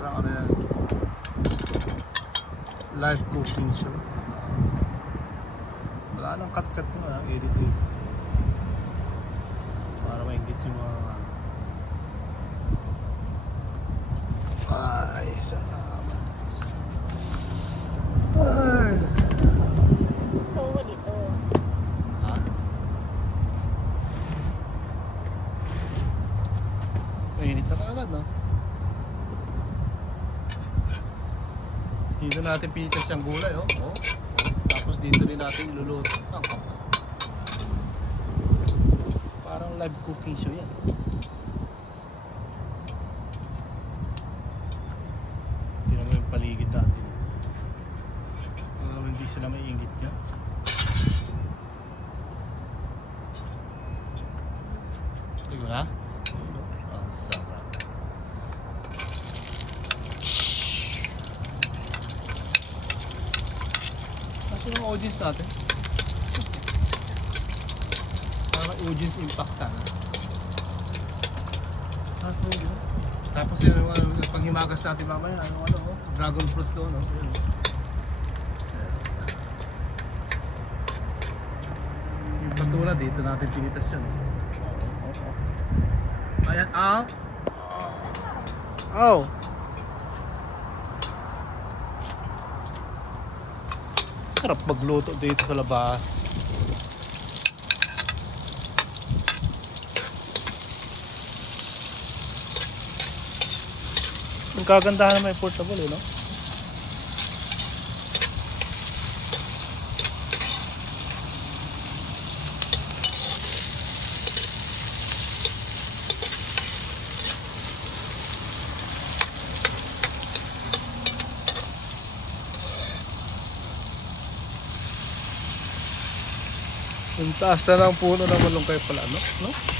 Parang ano yan. Live cooking show. Wala nang cut-cut mo ah. Edit edit. Para maingit yung mga. Ay, salamat. Ay. Ito, dito. Ha? Mainit na kaagad, no? Dito natin pinitas yung gulay, oh. oh. oh. Tapos dito rin natin iluluto. Saan ka pa? Parang live cooking show yan. Tingnan mo yung paligid natin. Parang hindi sila maiingit niya. Tingnan mo na. Ang sarap. Kasi yung audience natin. Parang audience impact sana. Ah, so yun. Tapos yung uh, panghimagas natin mamaya, ano, ano, oh, dragon fruit doon, no? Yun. Yung patura dito natin pinitas yan. oh. Ayan, ah. Oh. Sarap magluto dito sa labas. Ang kagandahan naman yung portable eh, no? Yung taas na ng puno ng malunggay pala, no? no?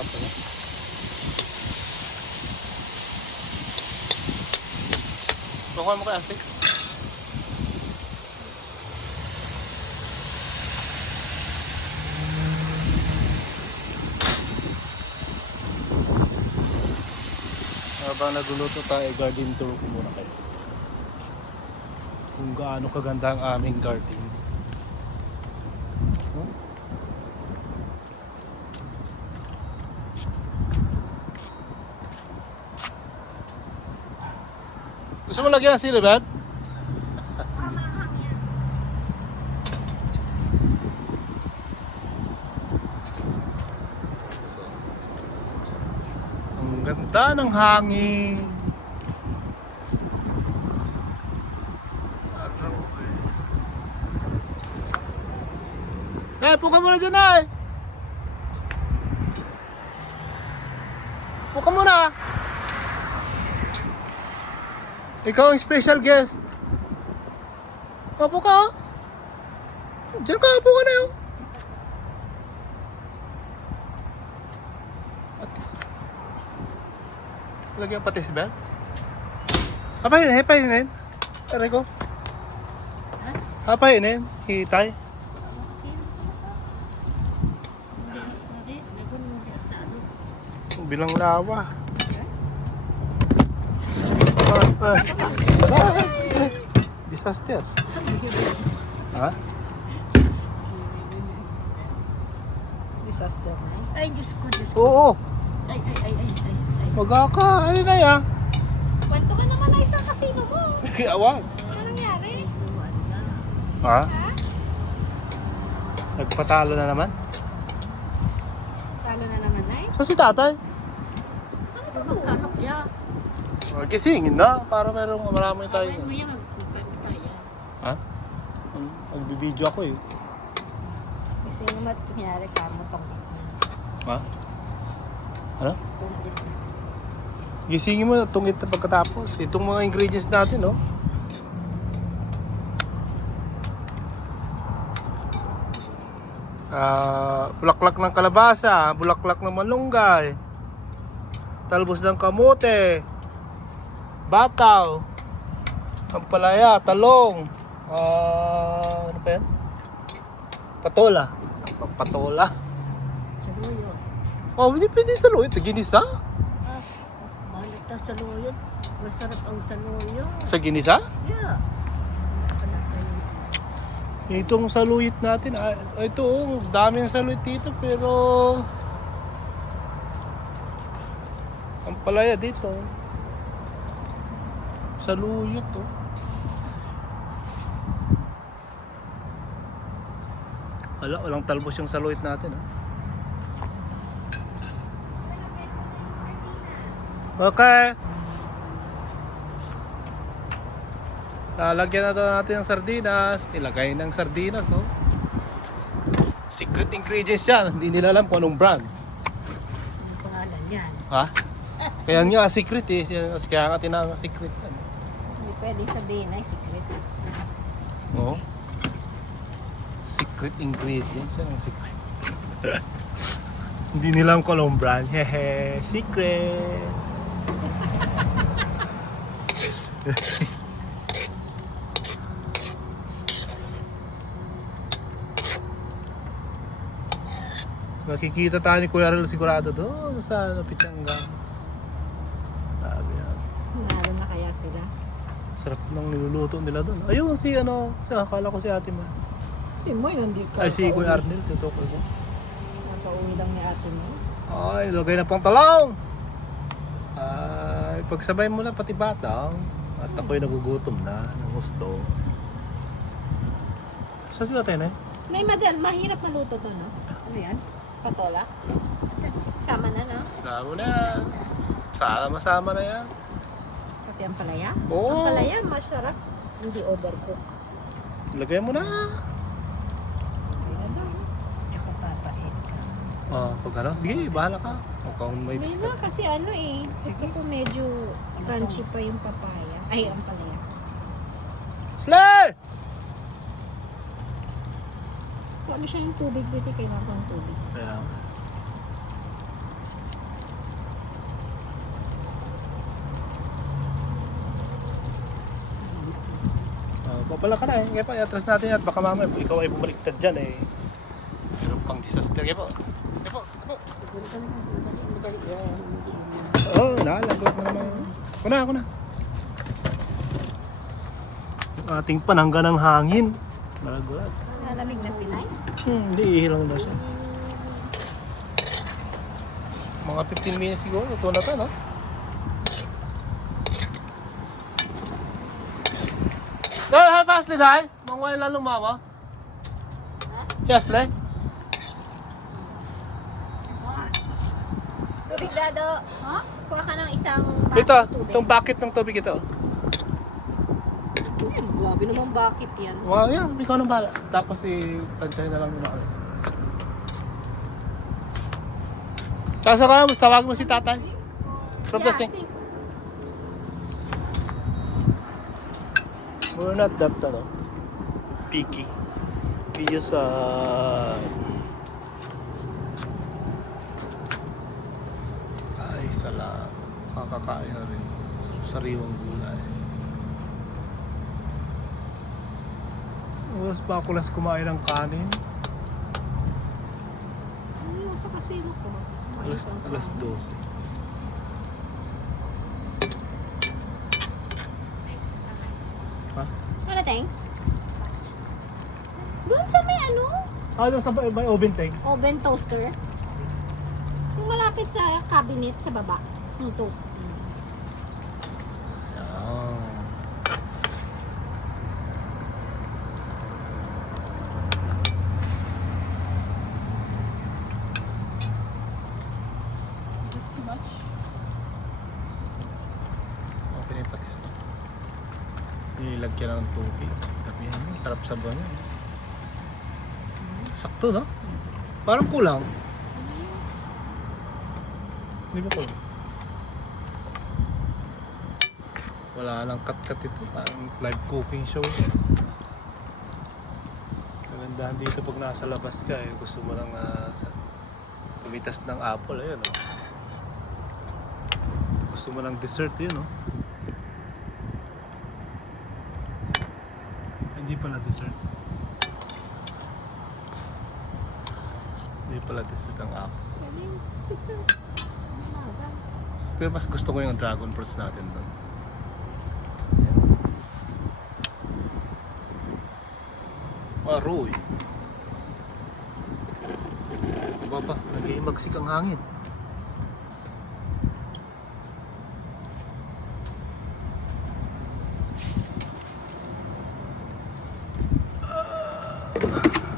Nga pala. Bakuha mo kay Astik. Habang nagluluto tayo, garden tour ko muna kayo. Kung gaano kaganda ang aming garden. Huh? Gusto mo lagyan ng sili? Ang ganda ng hangin. Eh, puka muna dyan eh. Puka muna. Ikaw ang special guest. Apo ka. oh. Diyan ka, apo ka na yun. Patis. Lagyan patis ba? Hapayin, hapayin. Aray ko. Hapayin, hitay. Bilang lawa. Ah, ah. Disaster. Ha? Disaster na eh. Ay, Diyos ko, Diyos ko. Oo. Ay, ay, ay, ay, ay. Magaka. Ano na ya? Kwento ka naman na isang kasino mo. Awag. Ano nangyari? Ha? Ha? Nagpatalo na naman? Talo na naman na eh. So si tatay? Ano ba ya. Gisingin na. Para merong marami tayo. Ay, mo yan, magkukan tayo. Ha? Magbibideo ako eh. Kasi naman, kunyari ka mo tong Ha? Ano? tungkit. Gisingin mo, tungit na pagkatapos. Itong mga ingredients natin, no? Ah, bulaklak ng kalabasa, bulaklak ng malunggay, talbos ng kamote, bataw, Ampalaya, talong. Ah, ano pa yan? Patola. Patola. Saluyot. Oh, hindi pwede sa looy. Ginisa? Ah, mahalik na saluyot. Masarap ang saluyot. Sa ginisa? Yeah. Itong saluyot natin, ah, ito oh, daming saluyot dito pero ang palaya dito. Saluyot oh. Wala, walang talbos yung saluyot natin ah. Okay. Lalagyan na natin ng sardinas. Nilagay ng sardinas, oh. Secret ingredients yan. Hindi nila alam kung anong brand. Ano pangalan yan? Ha? Kaya nga secret eh. Kaya nga tinawag secret yan. Pwede sabihin ay secret. Oo. Secret ingredients yan ang secret. Hindi nila anong brand. Hehe. Secret. Makikita tayo ni Kuya Rel sigurado doon sa ano, Pichanga. Sabi yan. Nalo na kaya sila. Sarap ng niluluto nila doon. Ayun si ano, si akala ko si Ate Ma. Hindi mo hindi ka. Ay si Kuya Arnel, tutukoy ko. Napauwi lang ni ate mo. Ay, lagay na pang talong. Ay, pagsabay mo lang pati batang. At ako'y nagugutom na, ng gusto. Saan sila tayo na eh? May madal, mahirap maluto to, no? Ano yan? Patola. Sama na, no? Tama na. Sama-sama na yan. Pati ang palaya. Oo. Ang palaya, masarap. Hindi overcook. Lagay mo na. Ano? Tsaka papait ka. Oh, pag ano, sige, bahala ka. Mukhang may May discount. na kasi ano eh. Gusto ko medyo crunchy pa yung papaya. Ay, ang palaya. Slay! Kung ano siya yung tubig dito, kailangan ko ng tubig. Kaya, Papala ka na eh. Kaya pa, i-atras natin yan. Baka mamaya ikaw ay bumaliktad dyan eh. Meron pang disaster. Kaya po. Kaya po. Kaya po. Oo, oh, nalagot na naman. Ako na, ako na. Yung ating panangga ng hangin. Nalagot. Nalamig na sila eh. Hmm, hindi, ihilang na siya. Mga 15 minutes siguro, ito na to, no? Dahil ha, Pasli, dahil? Mga lalong mama? Yes, le? Tubig dado. Huh? Kuha ka ng isang baso Ito, tubig. itong bucket ng tubig ito. Yan, grabe naman bakit yan. Wow, yan, ikaw nang bala. Tapos i tansyahin na lang muna kami. Kasa ka, tawag mo si tatay. From the sink. We're not that, ano, picky. We just, uh... Ay, salamat. Kakakain na rin. Sariwang gulay. Ako last kumain ng kanin. Ano yung sa kasino ko? Alas, alas 12. Ha? Ano, Teng? Doon sa may ano? Ah, sa may, oven tank. Oven toaster. Yung malapit sa cabinet sa baba. Yung toast. Ah. Is this too much? Okay na yung patis na. Nilagyan na ng tubig. Tapi yan, sarap sa banyo. Sakto, no? Parang kulang. Hindi ba kulang? Wala nang cut-cut ito. Parang live cooking show. Kagandahan dito pag nasa labas ka eh. Gusto mo lang uh, tumitas ng apple. Ayun, oh. Gusto mo ng dessert yun, no? pala dessert. Hindi pala dessert ang apple. Yan yung dessert. Guys? Pero mas gusto ko yung dragon fruits natin doon. Aroy. Baba, nag-iimagsik ang hangin.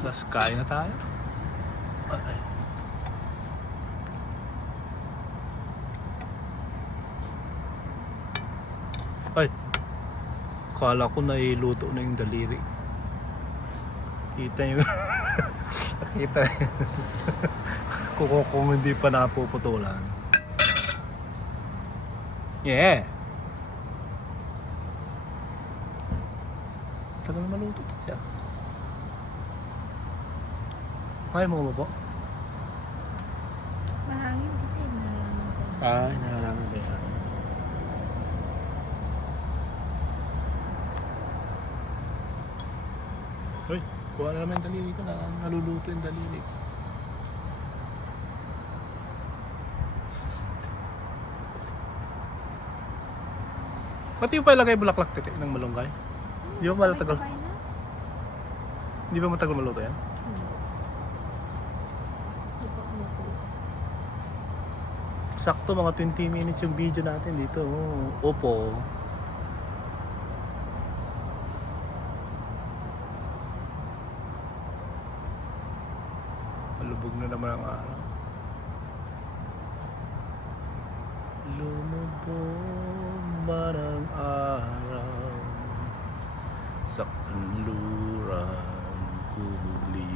Tapos kain na tayo. Kala ko na iluto na yung daliri. Kita yung... Kita yung... Kuko kung hindi pa napuputulan. Yeah. Tagal maluto tayo. Kaya mo ba po? Mahangin kasi. Ay, naharangan ba yan? Uy, kuha na naman yung daliri ko na naluluto yung daliri. Pati yung palagay bulaklak titi ng malunggay? Di ba pala tagal? Sabay na? Di ba matagal maluto yan? Hmm. Hindi ko. Sakto mga 20 minutes yung video natin dito. Oh, Opo. Malubog na naman ang araw. Lumubog man ang araw sa kanluran kubli.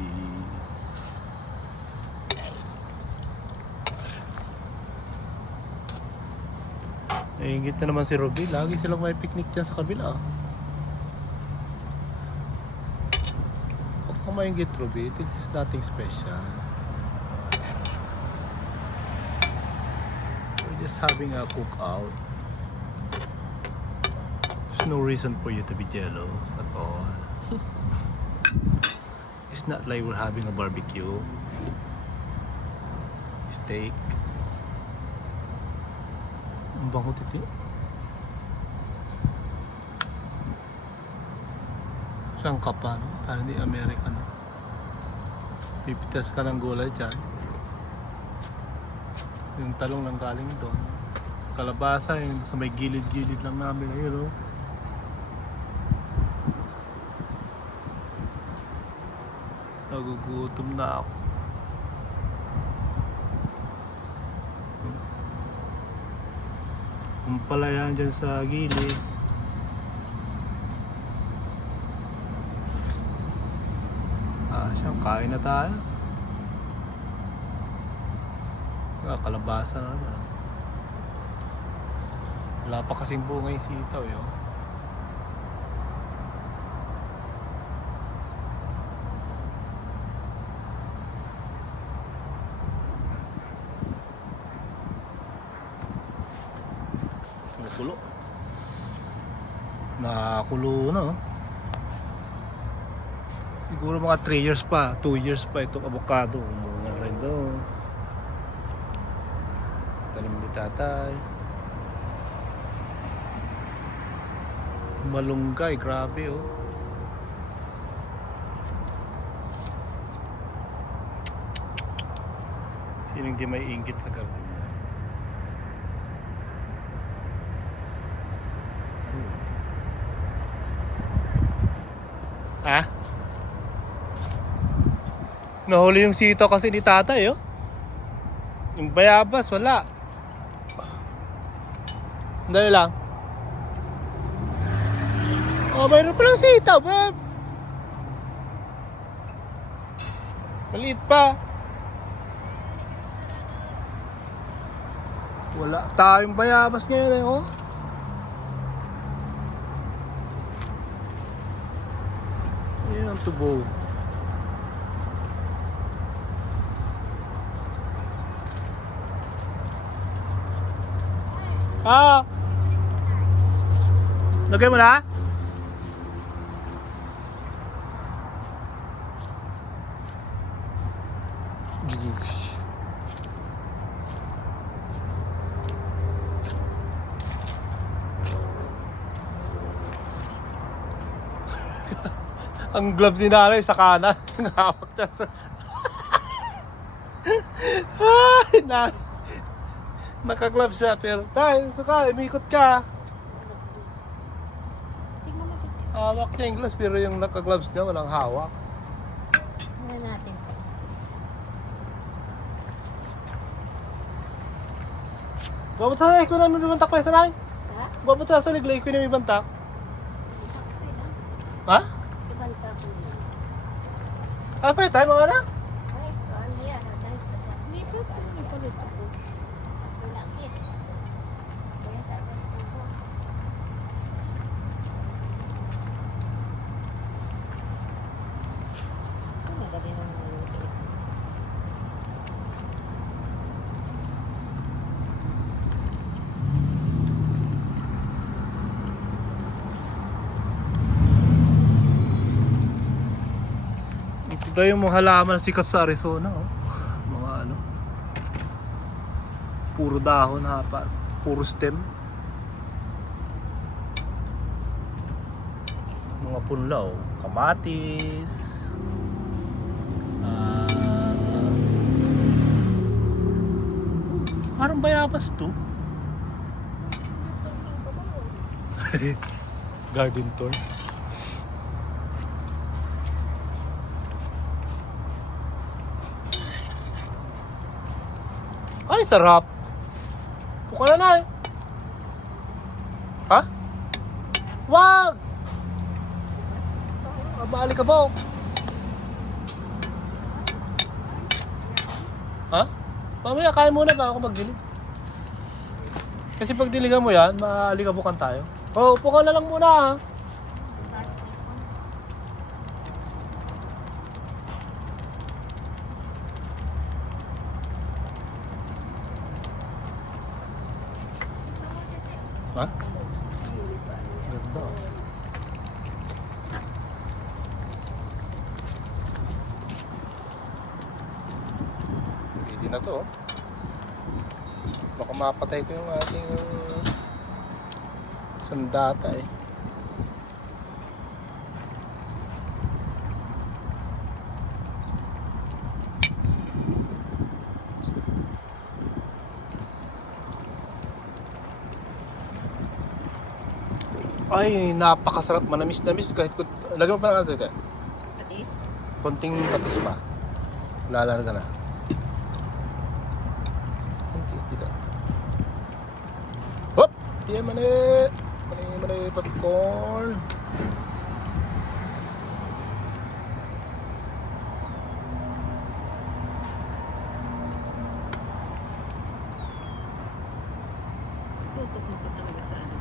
Naingit na naman si Ruby. Lagi silang may picnic dyan sa kabila. Huwag kang maingit, Ruby. This is nothing special. Just having a cookout. There's no reason for you to be jealous at all. It's not like we're having a barbecue. Steak. Ang bango titi. Saan ka pa, no? Parang di American, no? Pipitas ka ng gulay dyan. Yung talong lang galing doon. Kalabasa, yung sa may gilid-gilid lang namin. Ayun, no? Nagugutom na ako. Ang palayan dyan sa gilid. Ah, siyang kain na tayo. Ah, kalabasa na naman. Wala pa kasing bunga yung sitaw yun. Nakulo. Nakakulo na. oh. Siguro mga 3 years pa, 2 years pa itong avocado. Muna rin doon. Tatay. Malunggay, grabe oh. Sino hindi may inggit sa garden? Ha? Nahuli yung sito kasi ni tatay, oh. Yung bayabas, wala. Dali lang. Oh, mayroon palang sitaw, beb. Maliit pa. Wala tayong bayabas ngayon eh, oh. Yan ang tubo. Oo. Lagay mo na? Ang gloves ni nanay sa kanan. Nahawak na sa... Ay, nanay. Naka-gloves siya, pero... Tay, saka, umikot ka. Tingnan mo ito. Hawak niya yung gloves, pero yung naka-gloves niya, walang hawak. Tingnan natin to. Gabot sa ko na may bantak pa sa nanay. Ha? Gabot sa sa liglay ko na may bantak. Ha? Ibanta ko na. Ah, pa tayo mga anak. Ay, ano yan? Dahil sa Hindi pa ito. Hindi pa ito. pinakit. Kaya tayo po. Madali nang maluto. Ito yung mga halaman na sikat sa Arizona, oh. Mga ano. Puro dahon hapa. Puro stem. Mga punlaw. Kamatis. Ah. parang bayabas to. Garden tour. Ay, sarap. Puka na na eh. Ha? Wag! Mabali ka ba? Ha? Mamaya, kain muna ba ako magdilig? Kasi pag diligan mo yan, maalikabukan tayo. Oh, upo ka na lang muna ha. Ha? Ganda. Pwede na to. oh. Baka mapatay ko yung ating uh, sandata eh. Ay, napakasarap manamis-namis kahit kung... Lagyan mo pa ng ano ito. Patis. Konting patis pa. Lalarga na. Konti, dito. Hop! Yeah, mani! Mani, mani, popcorn. Tutok mo pa talaga sa ano.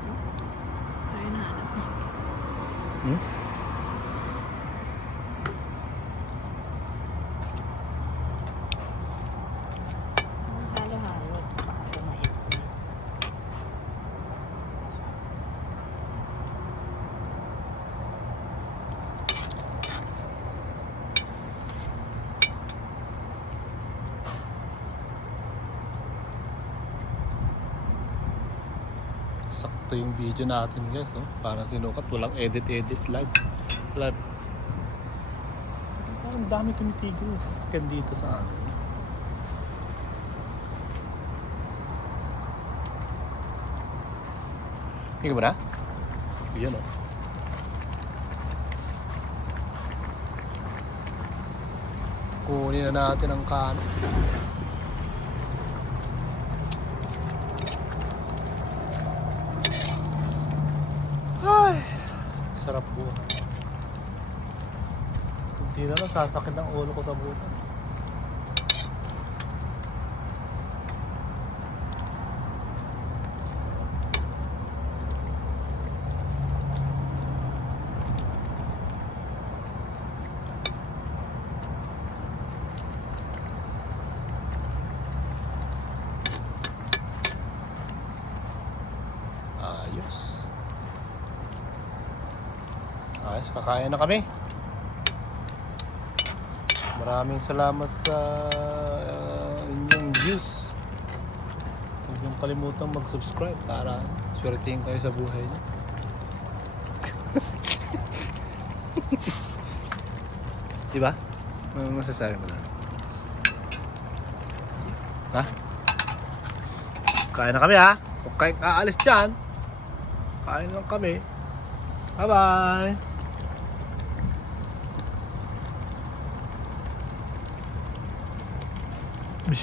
Ayun na hanap. Hmm? Halo-halo. Baka kumain. Sakto yung video natin guys. Oh. Parang sinukat. Walang edit-edit live. Live. Parang dami tumitigil sa sasakyan dito sa amin. Ka ba na? Yan oh. Kunin na natin ang kanin. Ay, sarap po. Hindi na lang sasakit ang ulo ko sa buta. Ayos. Ayos, kakain na kami. Maraming salamat sa uh, inyong views. Huwag niyong kalimutang mag-subscribe para swertihin kayo sa buhay niyo. Di ba? Ano masasabi mo na? Ha? Kain na kami ha. Huwag kayong aalis dyan. Kain lang kami. Bye-bye.